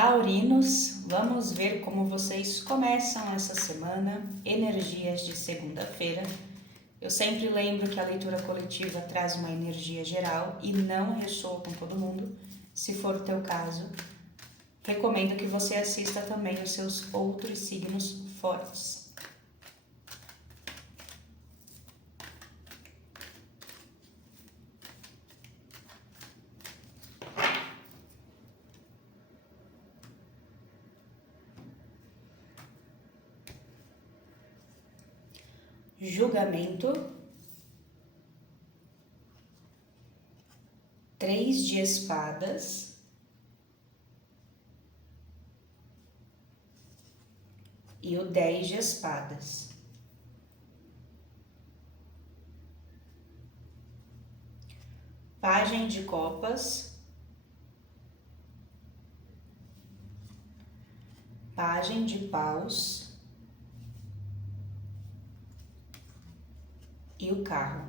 Taurinos, vamos ver como vocês começam essa semana, energias de segunda-feira. Eu sempre lembro que a leitura coletiva traz uma energia geral e não ressoa com todo mundo. Se for o teu caso, recomendo que você assista também os seus outros signos fortes. Julgamento, 3 de espadas, e o 10 de espadas. Pagem de copas, pagem de paus e o carro.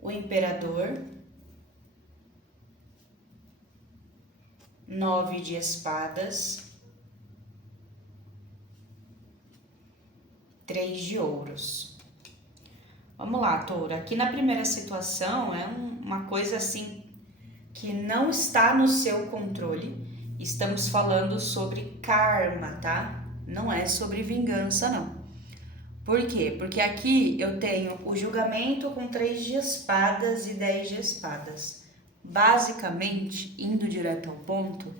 O imperador, 9 de espadas, 3 de ouros. Vamos lá, Touro. Aqui na primeira situação é uma coisa assim que não está no seu controle. Estamos falando sobre karma, tá? Não é sobre vingança, não. Por quê? Porque aqui eu tenho o julgamento com 3 de espadas e 10 de espadas. Basicamente, indo direto ao ponto,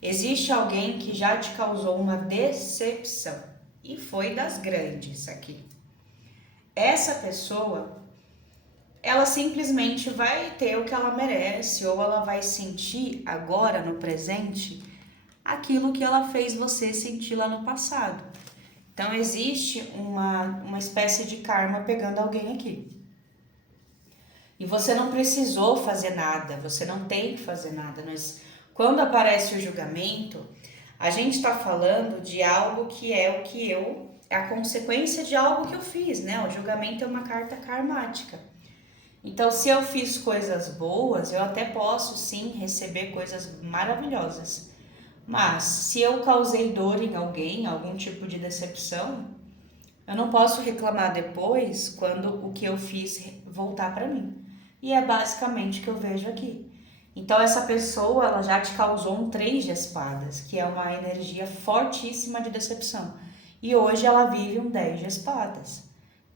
existe alguém que já te causou uma decepção e foi das grandes aqui. Essa pessoa, ela simplesmente vai ter o que ela merece ou ela vai sentir agora no presente aquilo que ela fez você sentir lá no passado. Então existe uma espécie de karma pegando alguém aqui. E você não precisou fazer nada, você não tem que fazer nada. Mas quando aparece o julgamento, a gente está falando de algo que é o que é a consequência de algo que eu fiz, né? O julgamento é uma carta karmática. Então, se eu fiz coisas boas, eu até posso sim receber coisas maravilhosas. Mas se eu causei dor em alguém, algum tipo de decepção, eu não posso reclamar depois quando o que eu fiz voltar para mim. E é basicamente o que eu vejo aqui. Então essa pessoa, ela já te causou um 3 de espadas, que é uma energia fortíssima de decepção. E hoje ela vive um 10 de espadas,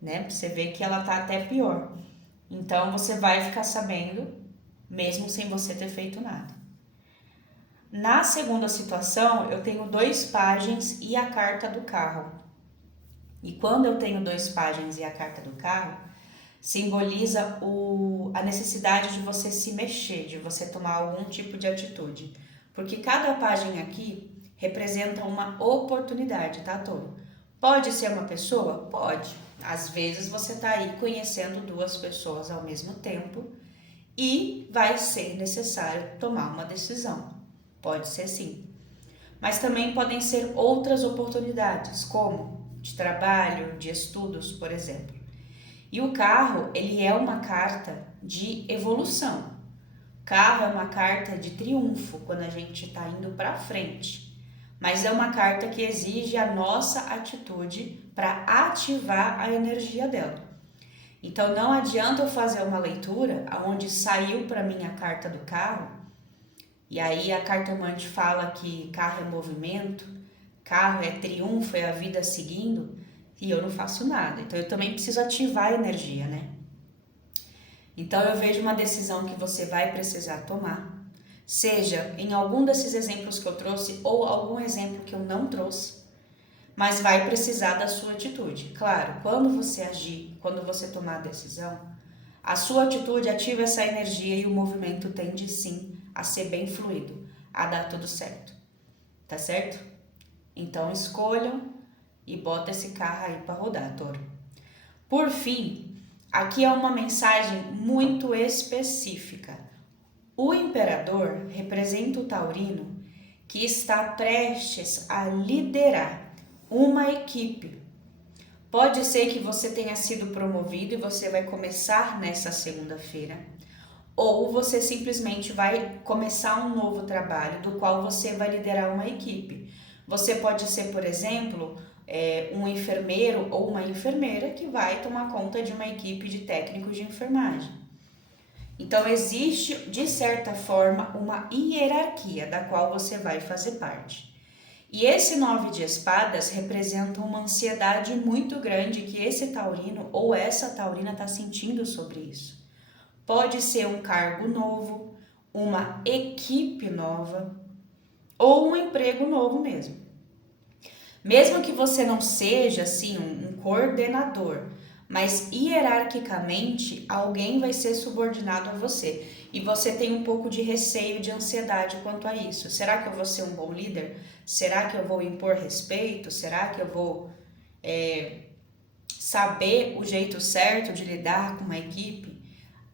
né? Você vê que ela tá até pior. Então você vai ficar sabendo, mesmo sem você ter feito nada. Na segunda situação, eu tenho 2 pajens e a carta do carro. E quando eu tenho 2 pajens e a carta do carro, simboliza a necessidade de você se mexer, de você tomar algum tipo de atitude. Porque cada página aqui representa uma oportunidade, tá, Touro? Pode ser uma pessoa? Pode. Às vezes você tá aí conhecendo 2 pessoas ao mesmo tempo e vai ser necessário tomar uma decisão. Pode ser sim. Mas também podem ser outras oportunidades, como de trabalho, de estudos, por exemplo. E o carro, ele é uma carta de evolução. Carro é uma carta de triunfo, quando a gente está indo para frente. Mas é uma carta que exige a nossa atitude para ativar a energia dela. Então não adianta eu fazer uma leitura onde saiu para mim a carta do carro, e aí a cartomante fala que carro é movimento, carro é triunfo, é a vida seguindo, e eu não faço nada. Então eu também preciso ativar a energia, né? Então eu vejo uma decisão que você vai precisar tomar, seja em algum desses exemplos que eu trouxe ou algum exemplo que eu não trouxe, mas vai precisar da sua atitude. Claro, quando você agir, quando você tomar a decisão, a sua atitude ativa essa energia e o movimento tende sim a ser bem fluido, a dar tudo certo. Tá certo? Então escolham e bota esse carro aí para rodar, Touro. Por fim, aqui é uma mensagem muito específica. O imperador representa o taurino que está prestes a liderar uma equipe. Pode ser que você tenha sido promovido e você vai começar nessa segunda-feira. ou você simplesmente vai começar um novo trabalho do qual você vai liderar uma equipe. Você pode ser, por exemplo, um enfermeiro ou uma enfermeira que vai tomar conta de uma equipe de técnicos de enfermagem. Então, existe, de certa forma, uma hierarquia da qual você vai fazer parte. E esse 9 de espadas representa uma ansiedade muito grande que esse taurino ou essa taurina está sentindo sobre isso. Pode ser um cargo novo, uma equipe nova ou um emprego novo mesmo. Mesmo que você não seja assim um coordenador, mas hierarquicamente alguém vai ser subordinado a você e você tem um pouco de receio, de ansiedade quanto a isso. Será que eu vou ser um bom líder? Será que eu vou impor respeito? Será que eu vou saber o jeito certo de lidar com uma equipe?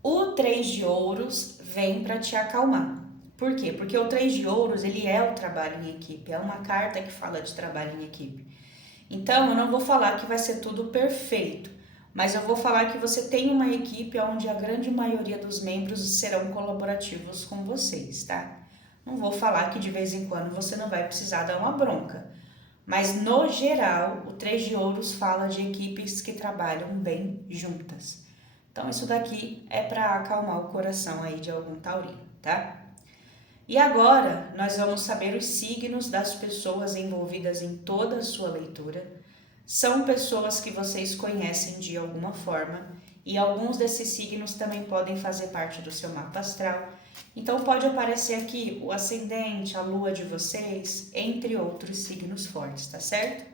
O 3 de ouros vem para te acalmar. Por quê? Porque o 3 de ouros, ele é o trabalho em equipe, é uma carta que fala de trabalho em equipe. Então, eu não vou falar que vai ser tudo perfeito, mas eu vou falar que você tem uma equipe onde a grande maioria dos membros serão colaborativos com vocês, tá? Não vou falar que de vez em quando você não vai precisar dar uma bronca, mas no geral, o 3 de ouros fala de equipes que trabalham bem juntas. Então, isso daqui é para acalmar o coração aí de algum taurino, tá? E agora, nós vamos saber os signos das pessoas envolvidas em toda a sua leitura. São pessoas que vocês conhecem de alguma forma e alguns desses signos também podem fazer parte do seu mapa astral. Então, pode aparecer aqui o ascendente, a lua de vocês, entre outros signos fortes, tá certo?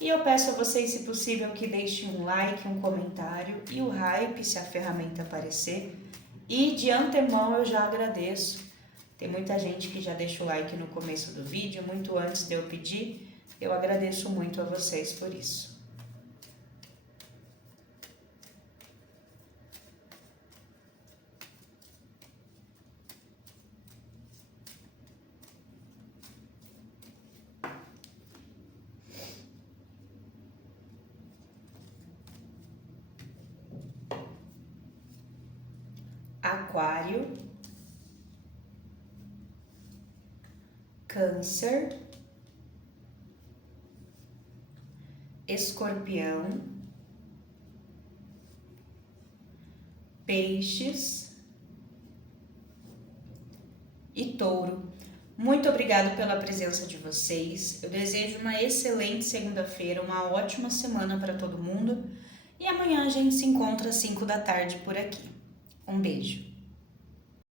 E eu peço a vocês, se possível, que deixem um like, um comentário e o hype se a ferramenta aparecer. E de antemão eu já agradeço. Tem muita gente que já deixa o like no começo do vídeo, muito antes de eu pedir. Eu agradeço muito a vocês por isso. Aquário, Câncer, Escorpião, Peixes e Touro. Muito obrigado pela presença de vocês. Eu desejo uma excelente segunda-feira, uma ótima semana para todo mundo. E amanhã a gente se encontra às 5 da tarde por aqui. Um beijo.